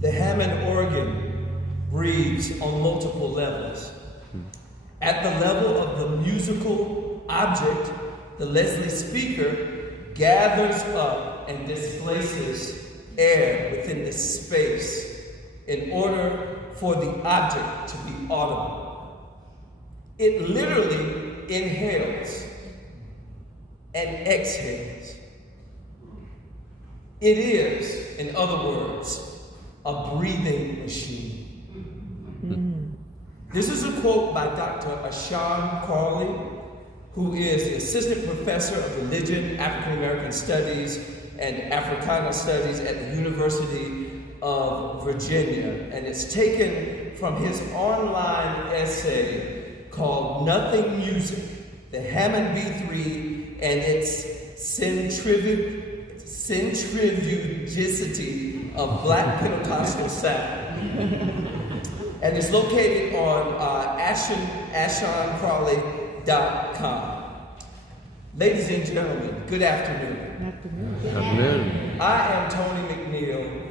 The Hammond organ breathes on multiple levels. At the level of the musical object, the Leslie speaker gathers up and displaces air within this space in order for the object to be audible. It literally inhales and exhales. It is, in other words, a breathing machine. This is a quote by Dr. Ashan Crawley, who is the assistant professor of religion, African American studies, and Africana studies at the University of Virginia. And it's taken from his online essay called Nothing Music, the Hammond B3 and its centrifugicity of Black Pentecostal sound. And it's located on AshanCrawley.com. Ladies and gentlemen, good afternoon. Afternoon. I am Tony McNeill.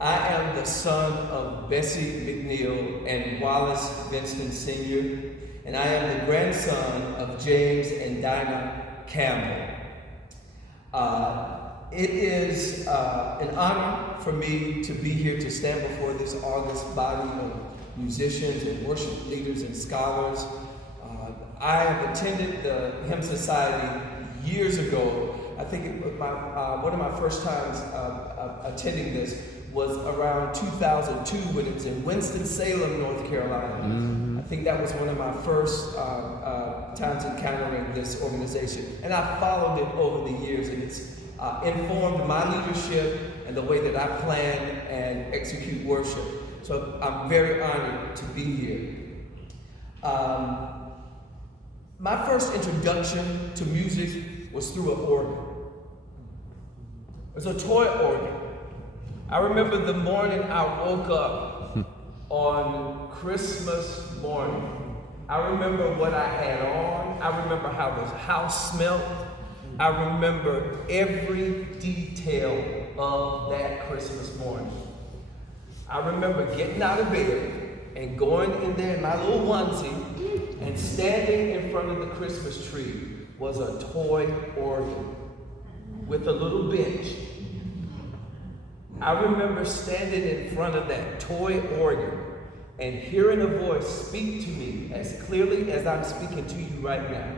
I am the son of Bessie McNeill and Wallace Vinston Sr., and I am the grandson of James and Dinah Campbell. It is an honor for me to be here to stand before this august body of musicians and worship leaders and scholars. I have attended the Hymn Society years ago. I think it was one of my first times attending this was around 2002 when it was in Winston-Salem, North Carolina. I think that was one of my first times encountering this organization. And I followed it over the years, and it's informed my leadership and the way that I plan and execute worship. So I'm very honored to be here. My first introduction to music was through an organ. It was a toy organ. I remember the morning I woke up on Christmas morning. I remember what I had on. I remember how the house smelled. I remember every detail of that Christmas morning. I remember getting out of bed and going in there in my little onesie, and standing in front of the Christmas tree was a toy organ with a little bench. I remember standing in front of that toy organ and hearing a voice speak to me as clearly as I'm speaking to you right now,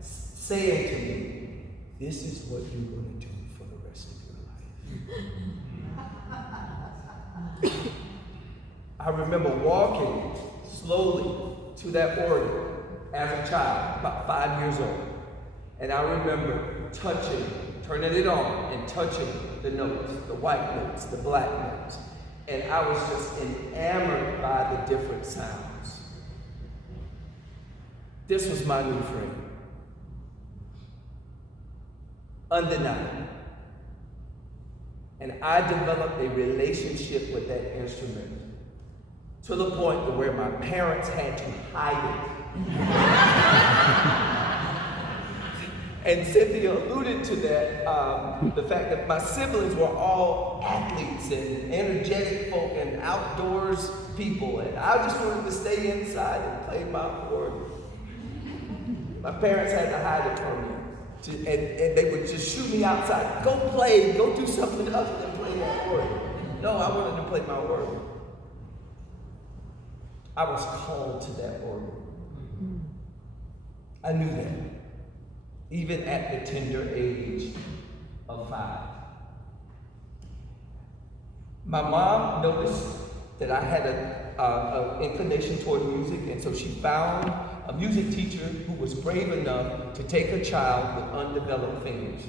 saying to me, "This is what you're going to do for the rest of your life." I remember walking slowly to that organ as a child, about 5 years old. And I remember turning it on and touching the notes, the white notes, the black notes. And I was just enamored by the different sounds. This was my new friend. Undeniable. And I developed a relationship with that instrument to the point where my parents had to hide it. And Cynthia alluded to that, the fact that my siblings were all athletes and energetic folk and outdoors people, and I just wanted to stay inside and play my organ. My parents had to hide it from me, and they would just shoot me outside. Go play, go do something other than play that organ. No, I wanted to play my organ. I was called to that organ. I knew that, even at the tender age of 5. My mom noticed that I had an inclination toward music, and so she found a music teacher who was brave enough to take a child with undeveloped fingers.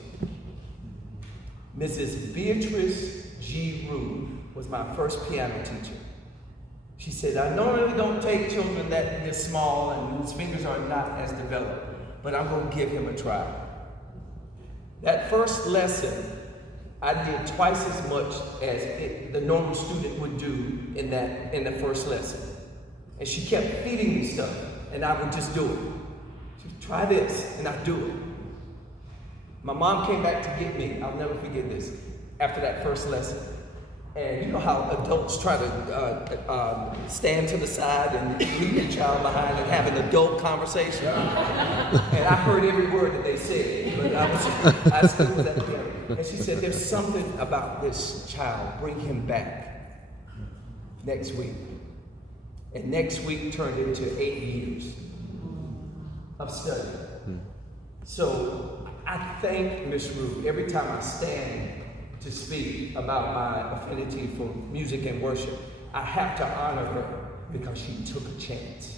Mrs. Beatrice G. Rue was my first piano teacher. She said, "I normally don't take children that this small and whose fingers are not as developed, but I'm going to give him a try." That first lesson, I did twice as much as the normal student would do in the first lesson. And she kept feeding me stuff, and I would just do it. She would try this, and I'd do it. My mom came back to get me. I'll never forget this. After that first lesson, And you know how adults try to stand to the side and leave your child behind and have an adult conversation? And I heard every word that they said, but I still was at the end. And she said, there's something about this child, bring him back next week. And next week turned into 8 years of study. So I thank Miss Ruth every time I stand to speak about my affinity for music and worship. I have to honor her because she took a chance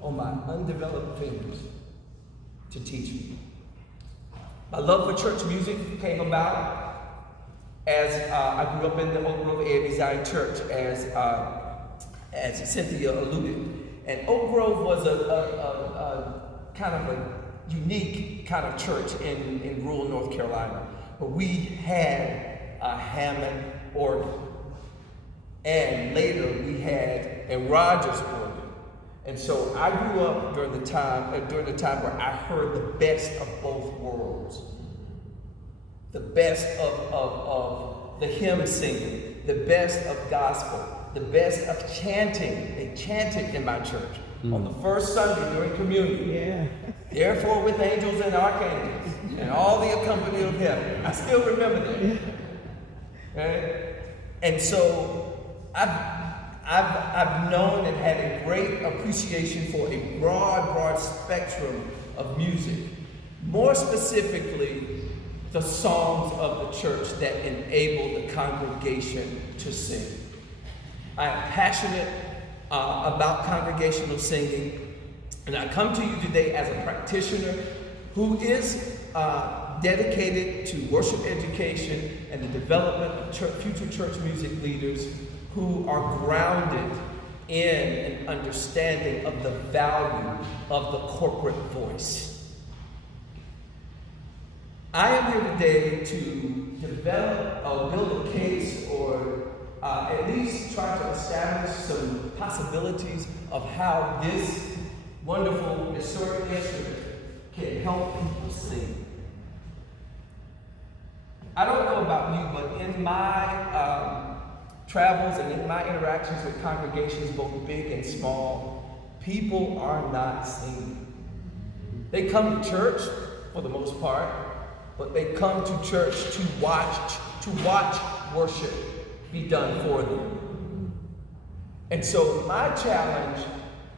on my undeveloped fingers to teach me. My love for church music came about as I grew up in the Oak Grove A.M.E. Zion Church, as Cynthia alluded. And Oak Grove was a kind of a unique kind of church in rural North Carolina. But we had a Hammond organ. And later we had a Rogers organ. And so I grew up during the time where I heard the best of both worlds. The best of the hymn singing, the best of gospel, the best of chanting. They chanted in my church on the first Sunday during communion. Yeah. Therefore, with angels and archangels and all the accompaniment of heaven. I still remember that. Right? And so I've known and had a great appreciation for a broad spectrum of music. More specifically, the songs of the church that enable the congregation to sing. I am passionate about congregational singing, and I come to you today as a practitioner who is dedicated to worship education and the development of future church music leaders who are grounded in an understanding of the value of the corporate voice. I am here today to develop or build a case or at least try to establish some possibilities of how this wonderful historic instrument can help people sing. I don't know about you, but in my travels and in my interactions with congregations, both big and small, people are not singing. They come to church for the most part, but they come to church to watch worship be done for them. And so my challenge,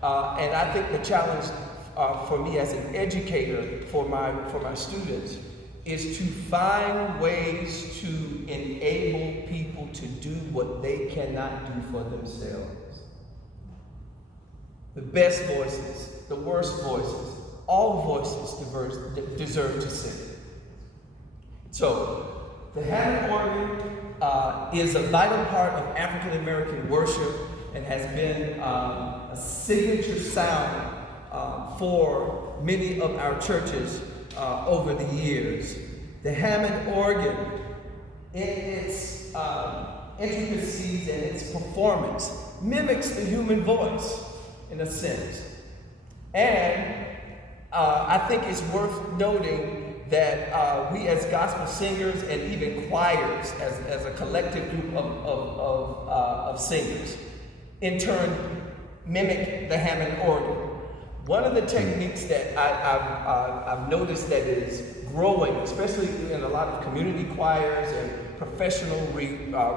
and I think the challenge for me as an educator for my students, is to find ways to enable people to do what they cannot do for themselves. The best voices, the worst voices, all voices deserve to sing. So, the Hammond organ is a vital part of African American worship and has been a signature sound for many of our churches over the years. The Hammond organ, in its intricacies and its performance, mimics the human voice in a sense. And I think it's worth noting that we as gospel singers and even choirs, as a collective group of singers, in turn mimic the Hammond organ. One of the techniques that I've noticed that is growing, especially in a lot of community choirs and professional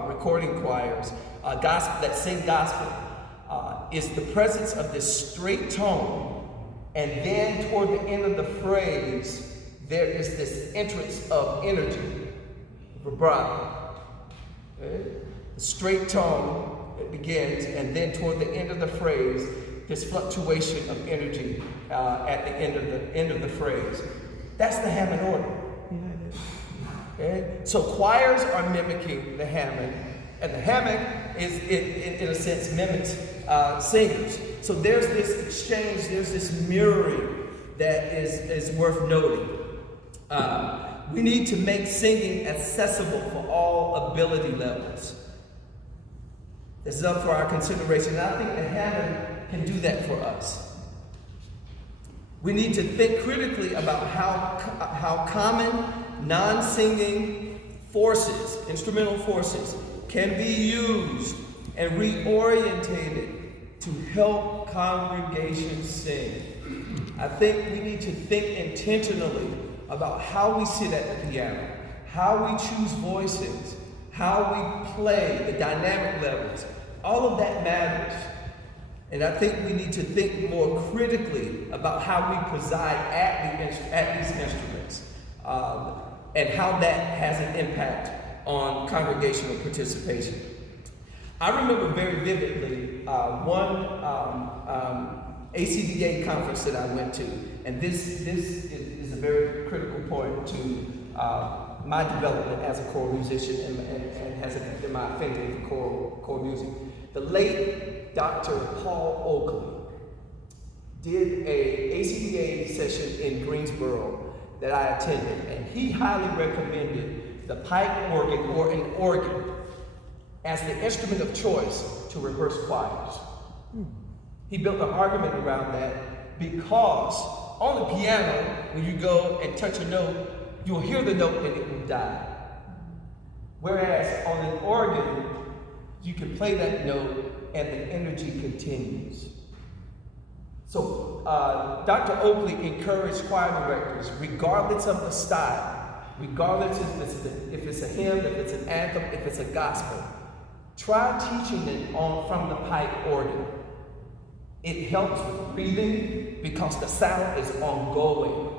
recording choirs that sing gospel, is the presence of this straight tone, and then toward the end of the phrase, there is this entrance of energy, vibrato. Okay? The straight tone, it begins, and then toward the end of the phrase, this fluctuation of energy at the end of the phrase. That's the Hammond organ. Okay? So choirs are mimicking the Hammond, and the Hammond is, in a sense, mimics singers. So there's this exchange, there's this mirroring that is worth noting. We need to make singing accessible for all ability levels. This is up for our consideration, and I think the Hammond can do that for us. We need to think critically about how common non-singing forces, instrumental forces, can be used and reorientated to help congregations sing. I think we need to think intentionally about how we sit at the piano, how we choose voices, how we play, the dynamic levels. All of that matters. And I think we need to think more critically about how we preside at these instruments and how that has an impact on congregational participation. I remember very vividly one ACDA conference that I went to, and this is a very critical point to my development as a choral musician and has affected my affinity for choral music. The late Dr. Paul Oakley did a ACDA session in Greensboro that I attended, and he highly recommended the pipe organ or an organ as the instrument of choice to rehearse choirs. He built an argument around that because on the piano, when you go and touch a note, you'll hear the note and it will die. Whereas on an organ, you can play that note and the energy continues. So Dr. Oakley encouraged choir directors, regardless of the style, regardless if it's a hymn, if it's an anthem, if it's a gospel, try teaching it from the pipe organ. It helps with breathing because the sound is ongoing.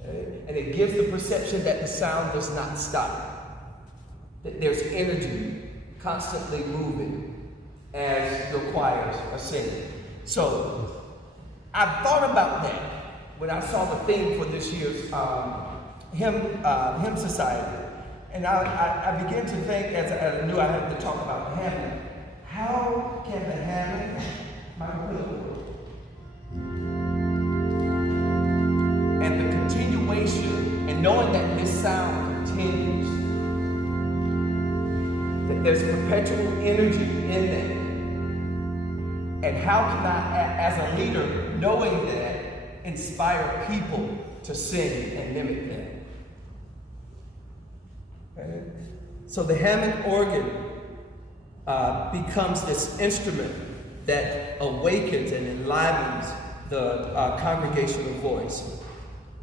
Okay? And it gives the perception that the sound does not stop. That there's energy constantly moving as the choirs are singing. So I thought about that when I saw the theme for this year's hymn society. And I began to think, as I knew I had to talk about Hammond, how can the Hammond, and the continuation, and knowing that this sound continues, that there's perpetual energy in that. And how can I, as a leader, knowing that, inspire people to sing and mimic them? Okay. So the Hammond organ becomes this instrument that awakens and enlivens the congregational voice.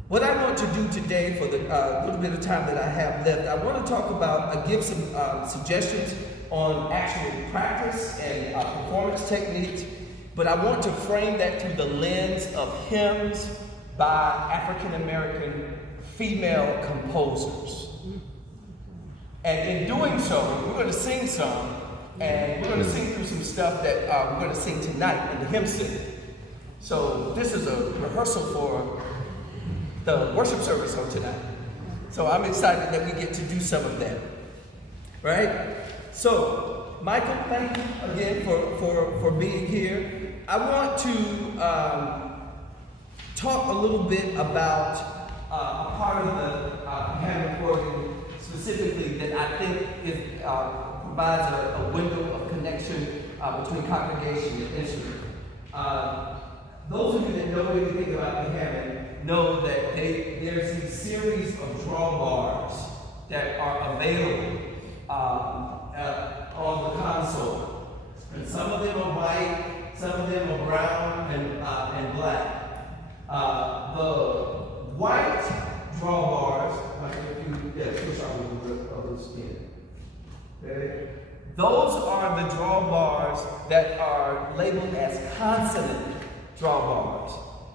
What I want to do today, for the little bit of time that I have left, I want to talk about, give some suggestions on actual practice and performance techniques, but I want to frame that through the lens of hymns by African American female composers. And in doing so, we're going to sing some, and we're going to sing through some stuff that we're going to sing tonight in the hymn singing. So this is a rehearsal for the worship service on tonight. So I'm excited that we get to do some of that. Right? So, Michael, thank you again for being here. I want to talk a little bit about a part of the Hammond organ specifically that I think provides a window of connection between congregation and instrument. Those of you that know anything about the Hammond know that there's a series of drawbars that are available on the console. And some of them are white, some of them are brown and black. The white drawbars, okay? Those are the drawbars that are labeled as consonant drawbars,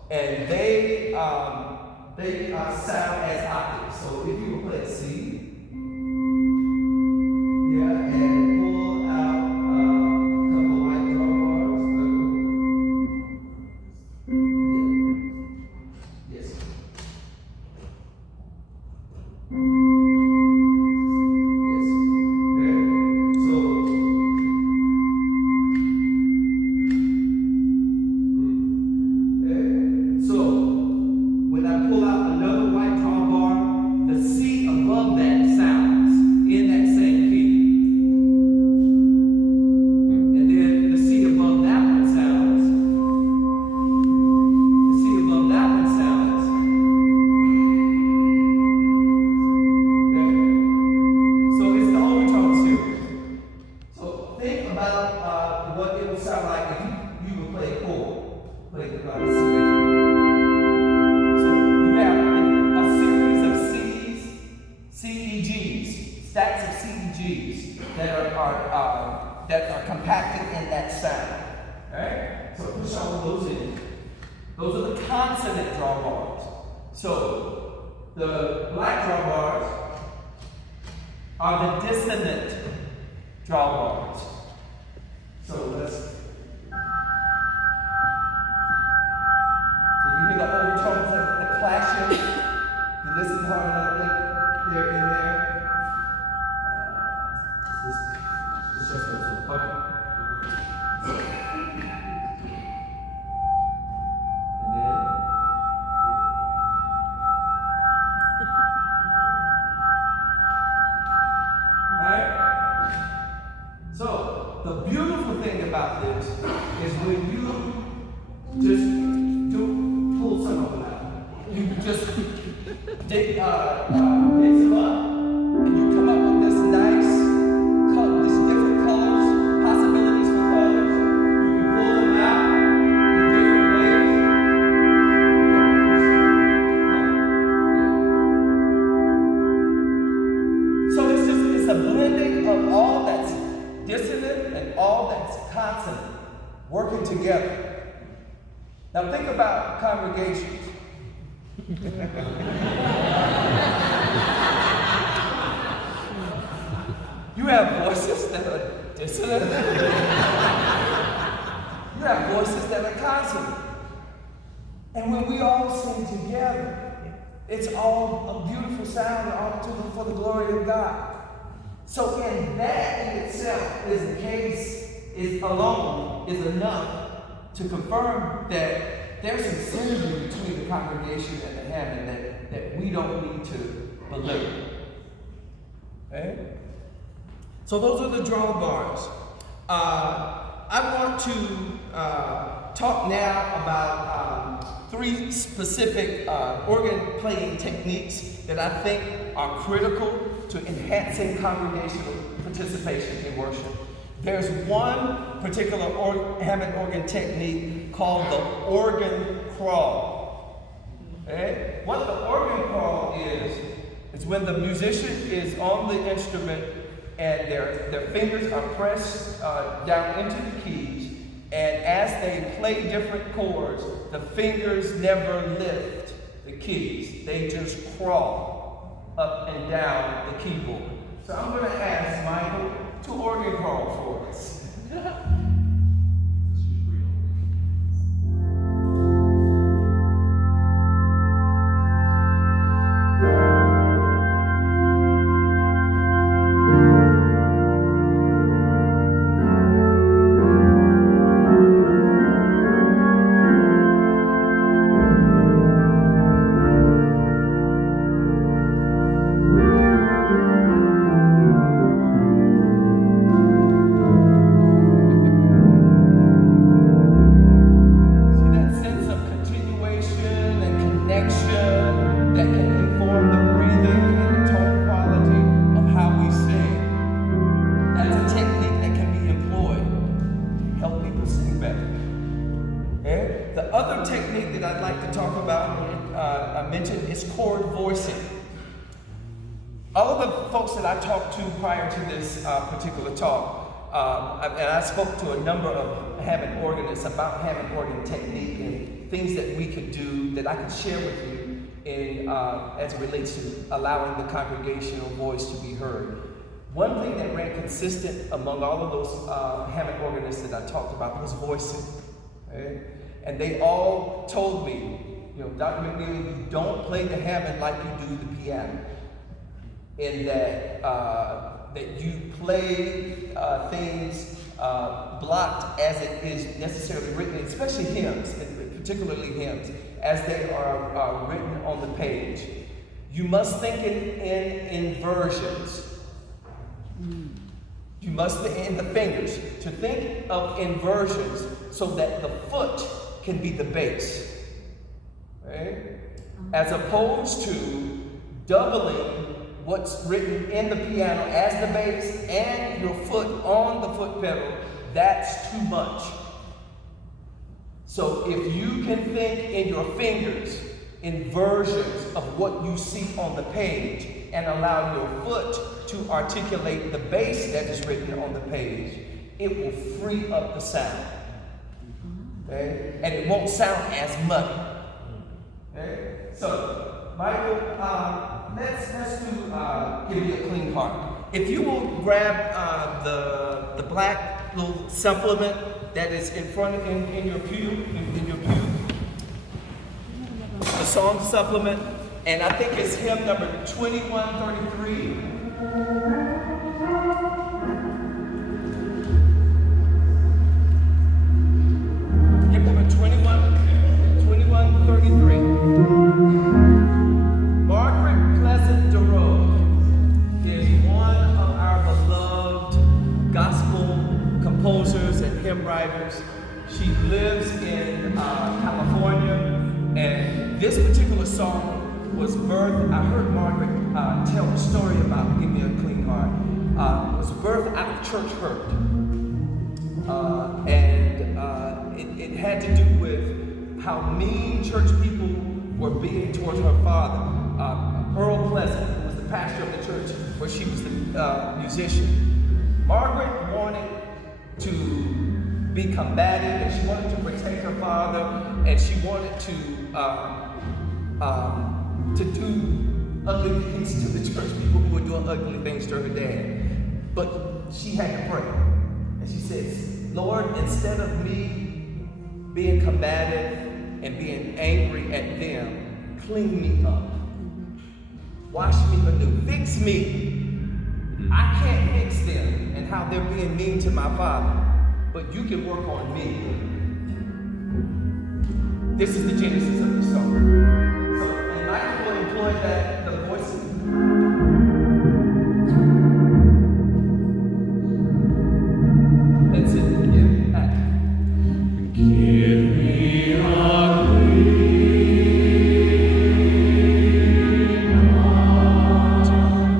and they sound as octaves. So if you will play a C, and pull out a couple of white drawbars. Yes. So when I pull out another white drawbar, the C above that about what it would sound like if you would play a chord. Play the So you have a series of C's, C, E, G's, stacks of C, E, G's that are compacted in that sound. Alright? So push all of those in. Those are the consonant drawbars. So the black drawbars are the dissonant drawbars. So you hear the overtones, the clashing. You listen hard enough, they're in there. It's just those. Okay. And then. Alright? So, the beautiful thing about this is when you just pull some of them out. You just dig some up, and you come up with this nice, these different colors, possibilities for colors. You can pull them out in different ways. So it's a blending of all that's dissonant and all that's consonant working together. Now think about congregations. You have voices that are dissonant. You have voices that are consonant. And when we all sing together, it's all a beautiful sound for the glory of God. So in that in itself alone is enough to confirm that there's some synergy between the congregation and the Hammond that we don't need to belittle. Okay? So those are the drawbars. I want to talk now about three specific organ playing techniques that I think are critical to enhancing congregational participation in worship. There's one particular Hammond organ technique called the organ crawl. Okay? What the organ crawl is when the musician is on the instrument and their fingers are pressed down into the keys, and as they play different chords, the fingers never lift the keys. They just crawl up and down the keyboard. So I'm going to ask Michael to organ crawl for us. Prior to this particular talk, and I spoke to a number of Hammond organists about Hammond organ technique and things that we could do that I could share with you as it relates to allowing the congregational voice to be heard. One thing that ran consistent among all of those Hammond organists that I talked about was voicing. Okay? And they all told me, Dr. McNeill, you don't play the Hammond like you do the piano. In that you play things blocked as it is necessarily written, especially hymns, particularly hymns, as they are written on the page. You must think in inversions. You must think in the fingers. To think of inversions so that the foot can be the bass. Right? As opposed to doubling what's written in the piano as the bass and your foot on the foot pedal, that's too much. So if you can think in your fingers in versions of what you see on the page and allow your foot to articulate the bass that is written on the page, it will free up the sound. Okay? And it won't sound as muddy. Okay? So, Michael, let's do Give Me a Clean Heart. If you will grab the black little supplement that is in front of in your pew, the song supplement, and I think it's hymn number 2133. Hymn number 2133. Margaret Pleasant DeRoe is one of our beloved gospel composers and hymn writers. She lives in California, and this particular song was birthed. I heard Margaret tell a story about Give Me a Clean Heart. It was birthed out of church hurt, and it had to do with how mean church people were being towards her father, Earl Pleasant, who was the pastor of the church where she was the musician. Margaret wanted to be combative, and she wanted to protect her father, and she wanted to do ugly things to the church people who were doing ugly things to her dad. But she had to pray, and she says, Lord, instead of me being combative and being angry at them, clean me up, wash me anew, fix me. I can't fix them and how they're being mean to my father, but you can work on me. This is the genesis of the song. So, and I will employ the voices. That's it. Give back. Give me a clean heart,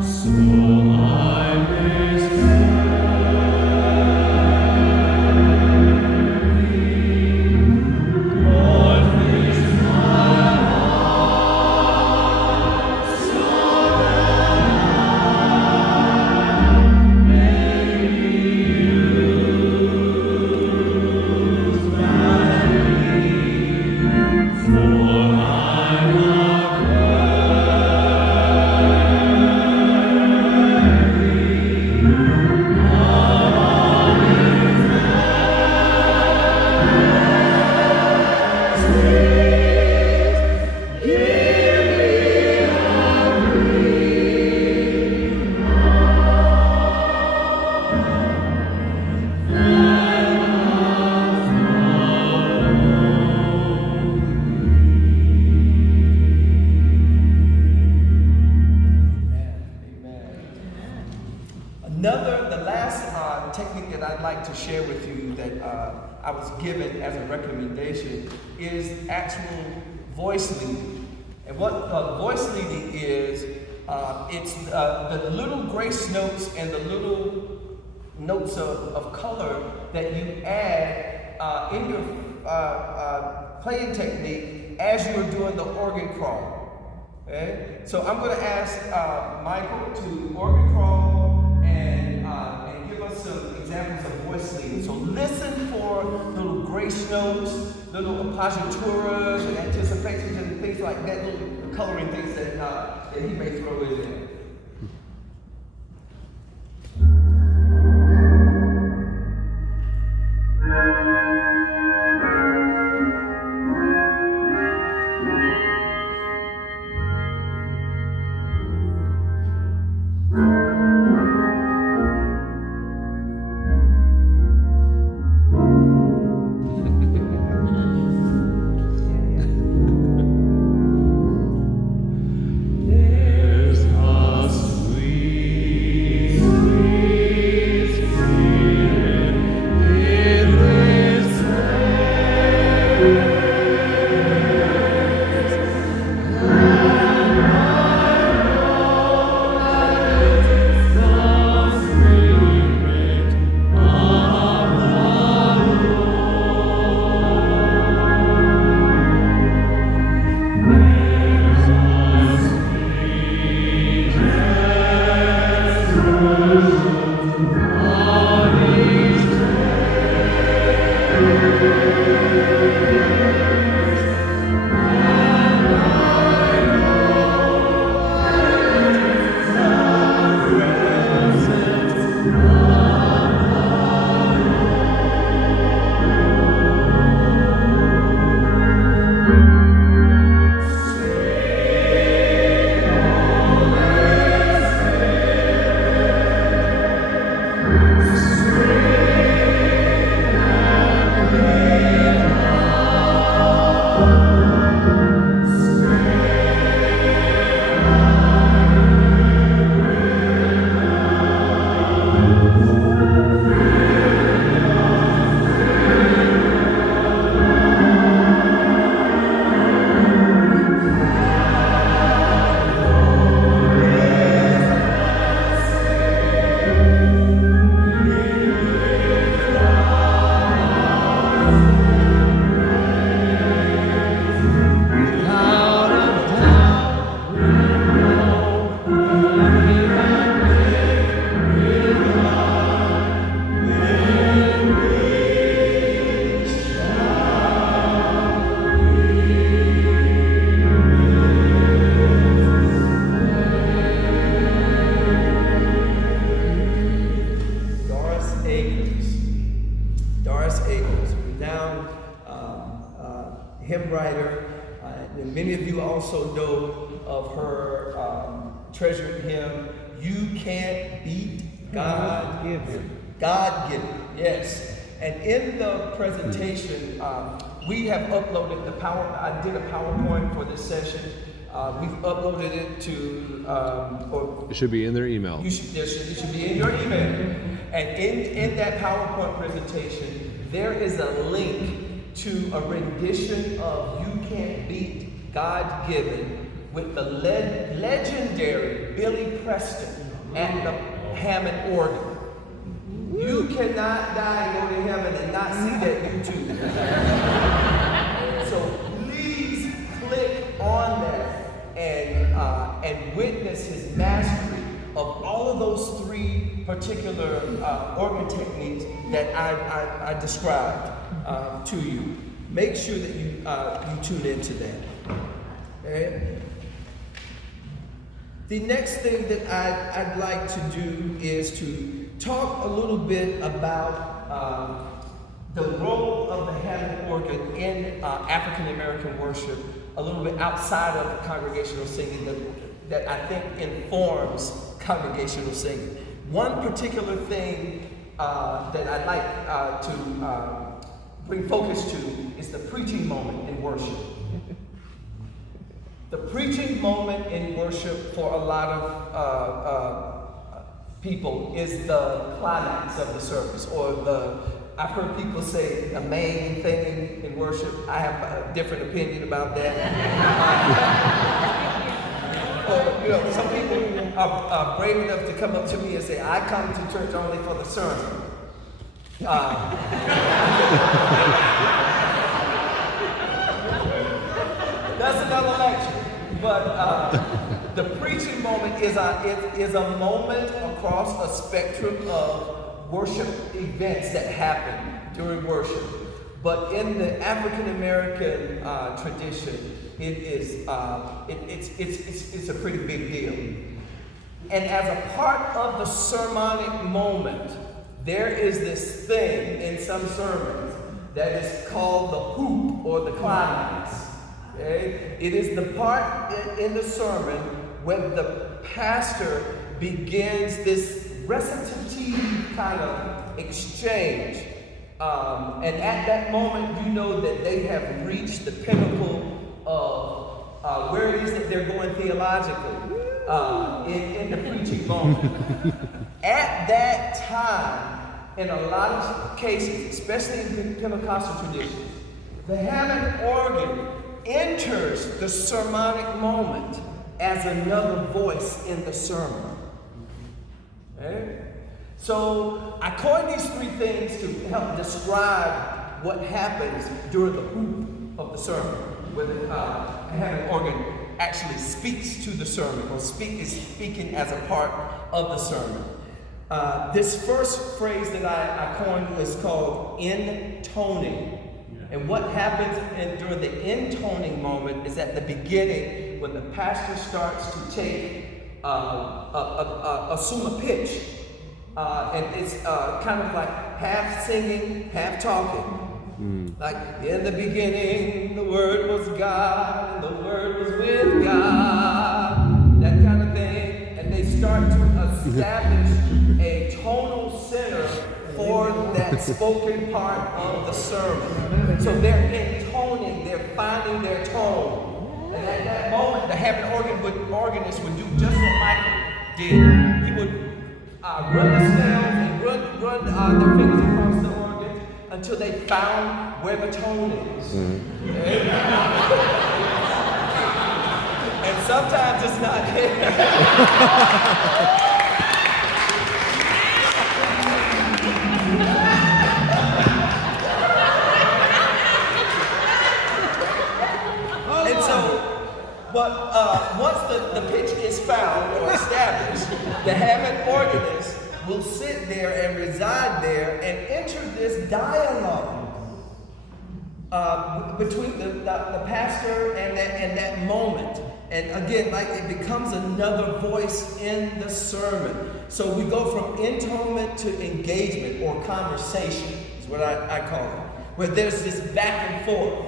so I may Lord, fix my heart so The last technique that I'd like to share with you that I was given as a recommendation is actual voice leading. And what voice leading is, it's the little grace notes and the little notes of color that you add in your playing technique as you're doing the organ crawl. Okay? So I'm going to ask Michael to organ crawl and give us some examples of voice leading. So listen for little grace notes, little appoggiaturas and anticipations and things like that, little coloring things that he may throw in there. There's Doris Akers, renowned hymn writer. And many of you also know of her treasured hymn, "You Can't Beat God Given." God Given, yes. And in the presentation, we have uploaded I did a PowerPoint for this session. We've uploaded it to, It should be in their email. It should be in your email. And in that PowerPoint presentation, there is a link to a rendition of "You Can't Beat God Given" with the legendary Billy Preston at the Hammond organ. You cannot die and go to heaven and not see that YouTube. So please click on that and witness his mastery of all of those three particular organ techniques that I described to you. Make sure that you tune into that. Okay? The next thing that I'd like to do is to talk a little bit about the role of the Hammond organ in African American worship, a little bit outside of congregational singing that I think informs congregational singing. One particular thing that I'd like to bring focus to is the preaching moment in worship. The preaching moment in worship for a lot of people is the climax of the service, or I've heard people say the main thing in worship. I have a different opinion about that. Or, some people are brave enough to come up to me and say, "I come to church only for the sermon." That's another lecture. But the preaching moment is a moment across a spectrum of worship events that happen during worship. But in the African American tradition, it's a pretty big deal. And as a part of the sermonic moment, there is this thing in some sermons that is called the hoop or the climax. Okay? It is the part in the sermon when the pastor begins this recitative kind of exchange. And at that moment, you know that they have reached the pinnacle of where it is that they're going theologically in the preaching moment. At that time, in a lot of cases, especially in the Pentecostal tradition, the Hammond organ enters the sermonic moment as another voice in the sermon. Okay? So I coined these three things to help describe what happens during the hoop of the sermon, where the Hammond organ actually speaks to the sermon, or is speaking as a part of the sermon. This first phrase that I coined was called intoning. And what happens during the intoning moment is at the beginning when the pastor starts to take assume a pitch, and it's kind of like half singing, half talking. Like, in the beginning, the Word was God, and the Word was with God, that kind of thing. And they start to establish a tonal center for that spoken part of the sermon. So they're intoning, they're finding their tone. And at that moment, the Hammond organist would do just what Michael did. He would run the scales and run their fingers across the organ until they found where the tone is. Okay? And sometimes it's not there. But once the pitch is found or established, the Hammond organist will sit there and reside there and enter this dialogue between the pastor and that moment. And again, like it becomes another voice in the sermon. So we go from intonement to engagement or conversation, is what I call it, where there's this back and forth.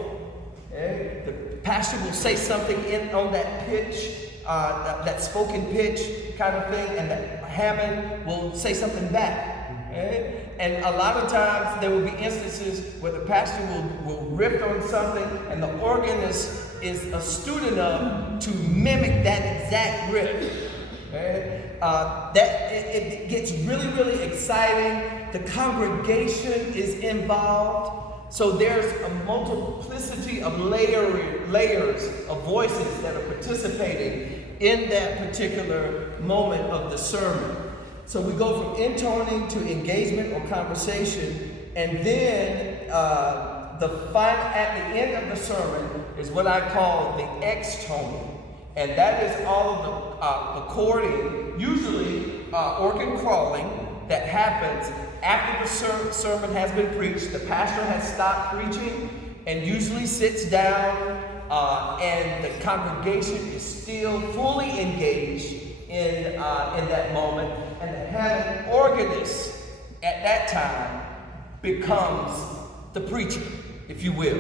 Okay? The pastor will say something on that pitch, that spoken pitch kind of thing, and the Hammond will say something back. Okay? And a lot of times there will be instances where the pastor will riff on something and the organist is astute enough to mimic that exact riff. Okay? It gets really, really exciting. The congregation is involved. So there's a multiplicity of layers of voices that are participating in that particular moment of the sermon. So we go from intoning to engagement or conversation, and then at the end of the sermon is what I call the extoning, and that is all of the chording, usually organ crawling, that happens after the sermon has been preached. The pastor has stopped preaching and usually sits down, and the congregation is still fully engaged in that moment, and the Hammond organist at that time becomes the preacher, if you will,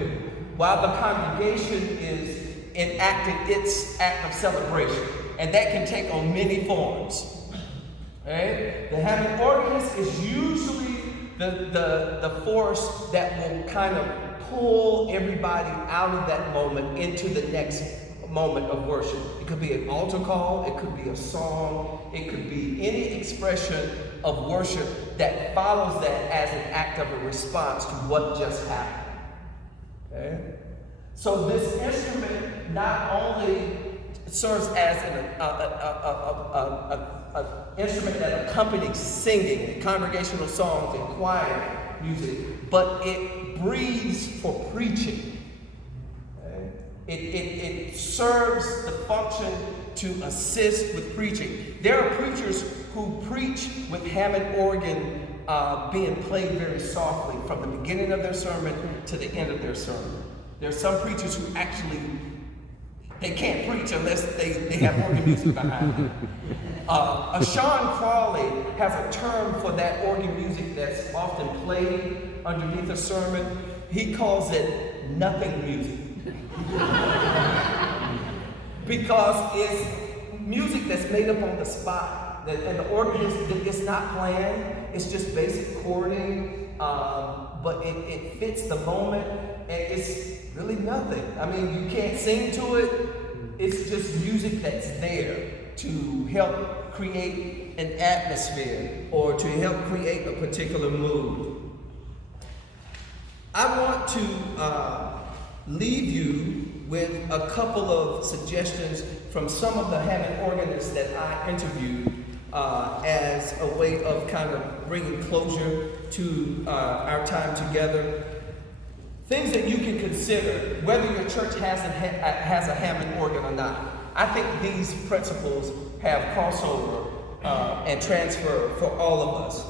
while the congregation is enacting its act of celebration, and that can take on many forms. Okay? The Hammond organist is usually the force that will kind of pull everybody out of that moment into the next moment of worship. It could be an altar call, it could be a song, it could be any expression of worship that follows that as an act of a response to what just happened. Okay? So this instrument not only serves as an instrument that accompanies singing, congregational songs, and choir music, but it breathes for preaching. It serves the function to assist with preaching. There are preachers who preach with Hammond organ being played very softly from the beginning of their sermon to the end of their sermon. There are some preachers who actually, they can't preach unless they have organ music behind them. Sean Crawley has a term for that organ music that's often played underneath a sermon. He calls it nothing music. Because it's music that's made up on the spot, and the organist is not planned, it's just basic chording, but it fits the moment, and it's really nothing. I mean, you can't sing to it, it's just music that's there to help create an atmosphere or to help create a particular mood. I want to leave you with a couple of suggestions from some of the Hammond organists that I interviewed as a way of kind of bringing closure to our time together. Things that you can consider, whether your church has a Hammond organ or not. I think these principles have crossover and transfer for all of us,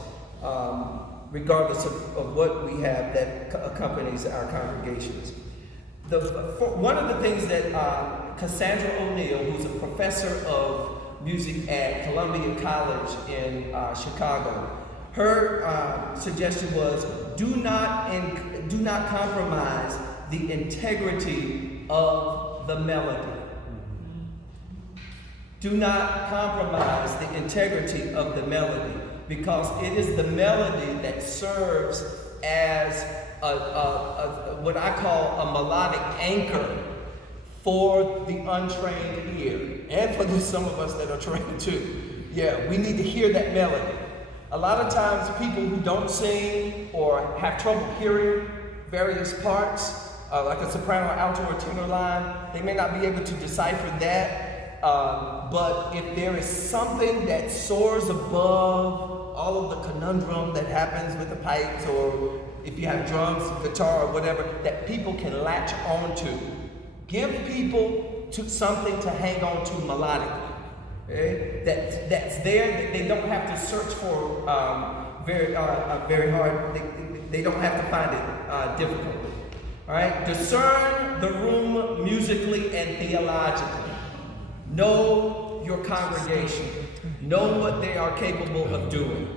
regardless of what we have that accompanies our congregations. One of the things that Cassandra O'Neill, who's a professor of music at Columbia College in Chicago, her suggestion was do not compromise the integrity of the melody. Do not compromise the integrity of the melody, because it is the melody that serves as what I call a melodic anchor for the untrained ear, and for some of us that are trained too. Yeah, we need to hear that melody. A lot of times people who don't sing or have trouble hearing various parts, like a soprano, alto, or tenor line, they may not be able to decipher that. But if there is something that soars above all of the conundrum that happens with the pipes, or if you have drums, guitar, or whatever, that people can latch on to. Give people something to hang on to melodically. Okay? That's there. They don't have to search for very hard. They don't have to find it difficultly. All right. Discern the room musically and theologically. Know your congregation. Know what they are capable of doing.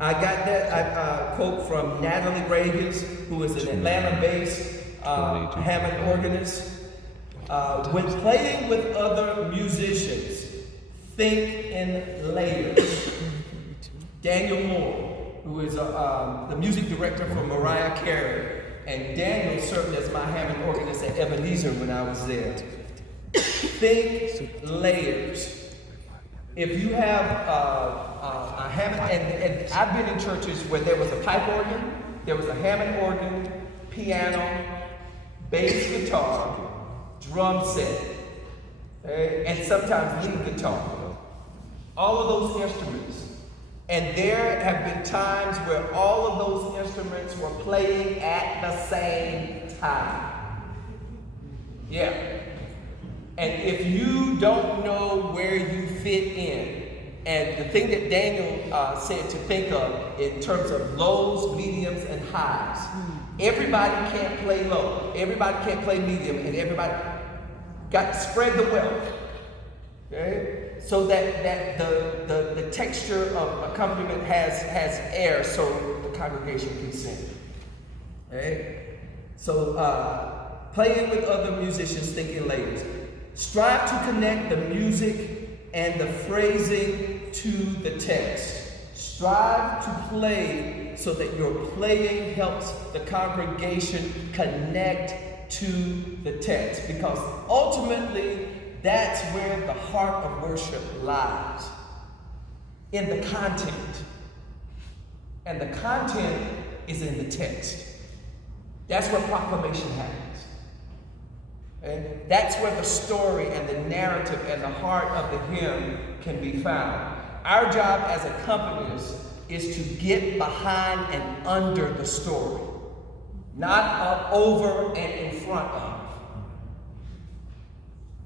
I got that quote from Natalie Reagans, who is an Atlanta-based Hammond organist. When playing with other musicians, think in layers. Daniel Moore, who is the music director for Mariah Carey, and Daniel served as my Hammond organist at Ebenezer when I was there. Think layers. If you have a Hammond, and I've been in churches where there was a pipe organ, there was a Hammond organ, piano, bass guitar, drum set, and sometimes lead guitar. All of those instruments. And there have been times where all of those instruments were playing at the same time. Yeah. And if you don't know where you fit in, and the thing that Daniel said to think of in terms of lows, mediums, and highs, everybody can't play low, everybody can't play medium, and everybody got to spread the wealth. Okay? So that the texture of accompaniment has air so the congregation can sing. Okay? So playing with other musicians, thinking layers. Strive to connect the music and the phrasing to the text. Strive to play so that your playing helps the congregation connect to the text, because ultimately that's where the heart of worship lies, in the content. And the content is in the text. That's where proclamation happens. And that's where the story and the narrative and the heart of the hymn can be found. Our job as accompanists is to get behind and under the story, not up, over, and in front of.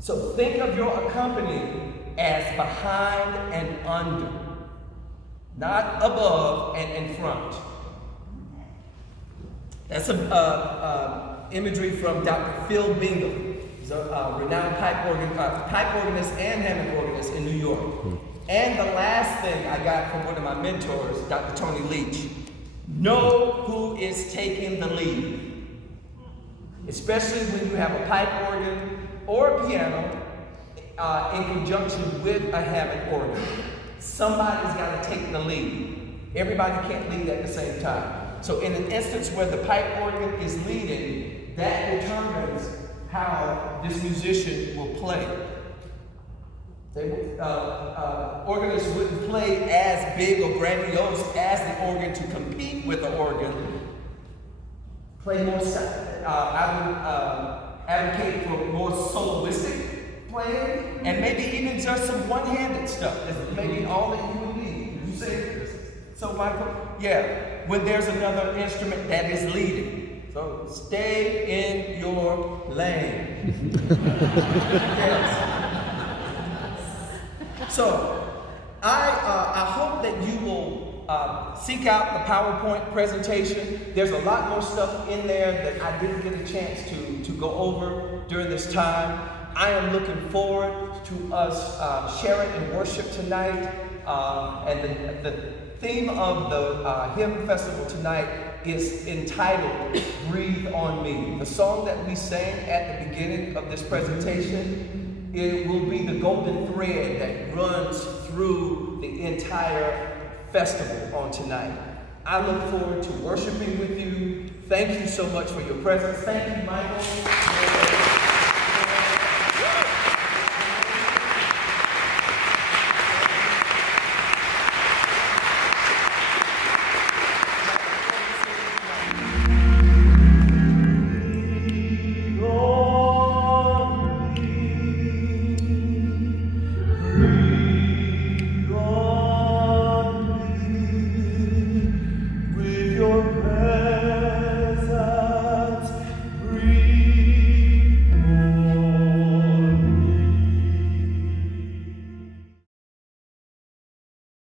So think of your accompanying as behind and under, not above and in front. That's imagery from Dr. Phil Bingham. He's a renowned pipe organist and Hammond organist in New York. And the last thing I got from one of my mentors, Dr. Tony Leach: know who is taking the lead. Especially when you have a pipe organ or a piano in conjunction with a Hammond organ. Somebody's got to take the lead. Everybody can't lead at the same time. So in an instance where the pipe organ is leading, that determines how this musician will play. Organists wouldn't play as big or grandiose as the organ to compete with the organ. Play more, I would advocate for more soloistic playing, and maybe even just some one-handed stuff. That's maybe all that you would need. You say, so Michael? Yeah. When there's another instrument that is leading. So stay in your lane. Yes. So I hope that you will seek out the PowerPoint presentation. There's a lot more stuff in there that I didn't get a chance to go over during this time. I am looking forward to us sharing in worship tonight. And the theme of the hymn festival tonight is entitled Breathe on Me. The song that we sang at the beginning of this presentation, it will be the golden thread that runs through the entire festival on tonight. I look forward to worshiping with you. Thank you so much for your presence. Thank you, Michael.